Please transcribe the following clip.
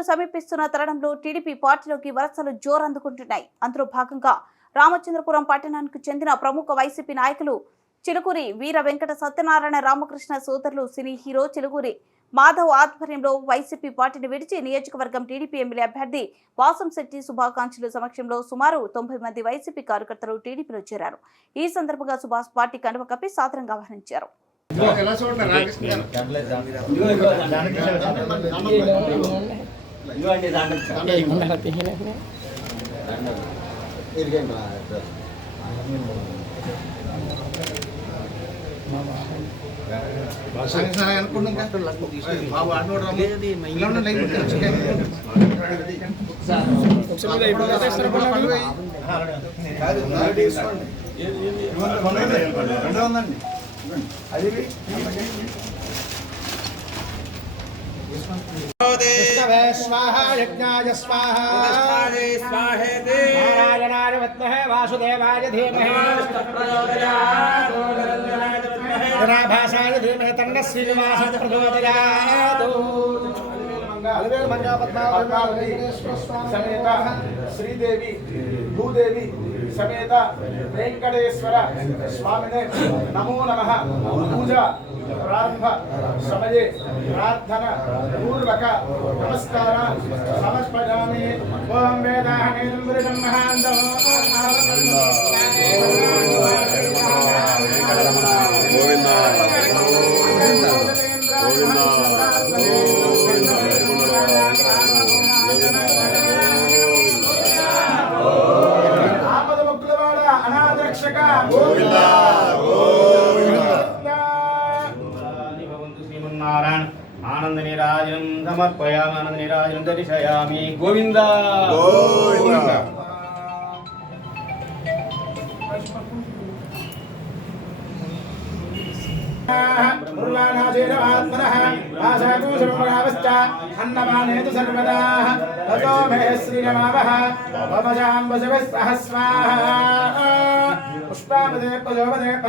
ఎన్నికలు సమీపిస్తున్న తరుణంలో టీడీపీ పార్టీలోకి వలసలు జోరందుకుంటున్నాయి. అందులో భాగంగా రామచంద్రపురం పట్టణానికి చెందిన ప్రముఖ వైసీపీ నాయకులు చిలుకూరి వీర వెంకట సత్యనారాయణ రామకృష్ణ సోదరులు సినీ హీరో చిలుకూరి మాధవ్ ఆధ్వర్యంలో వైసీపీ పార్టీని విడిచి నియోజకవర్గం టీడీపీ ఎమ్మెల్యే అభ్యర్థి వాసంశెట్టి శుభాకాంక్షలు సమక్షంలో సుమారు 90 మంది వైసీపీ కార్యకర్తలు టీడీపీలో చేరారు. ఈ సందర్భంగా సుభాష్ పార్టీ కండువ కప్పి సాదరంగా ఆహ్వానించారు. स्वाहा यज्ञाय स्वाहा नारायणाय विद्महे वासुदेवाय धीमहि भाषाय धीमहि तन्नः श्रीनिवासः प्रचोदयात्। समेत श्रीदेवी भूदेवी समेत वेंकटेश्वर स्वामिने नमो नमः। पूजा प्रारंभ समये प्रार्थना पूर्वक नमस्कार समर्पयामि। ओम वेदाहनेन ब्रह्मांडो गोविंदा गोविंदा आपद मुक्तवाड़ा अनाथरक्षक गोविंदा श्रीमन्नारायण आनंद निराजनं समर्पयामि। आनंद निराजनं दर्शयामि। गोविंदा गोविंदा अन्नपानेतु सर्वदा ततो मे श्रीरमावः वपजाम्बुजगस्सहस्वाहा पुष्पापदे प्रचोपदे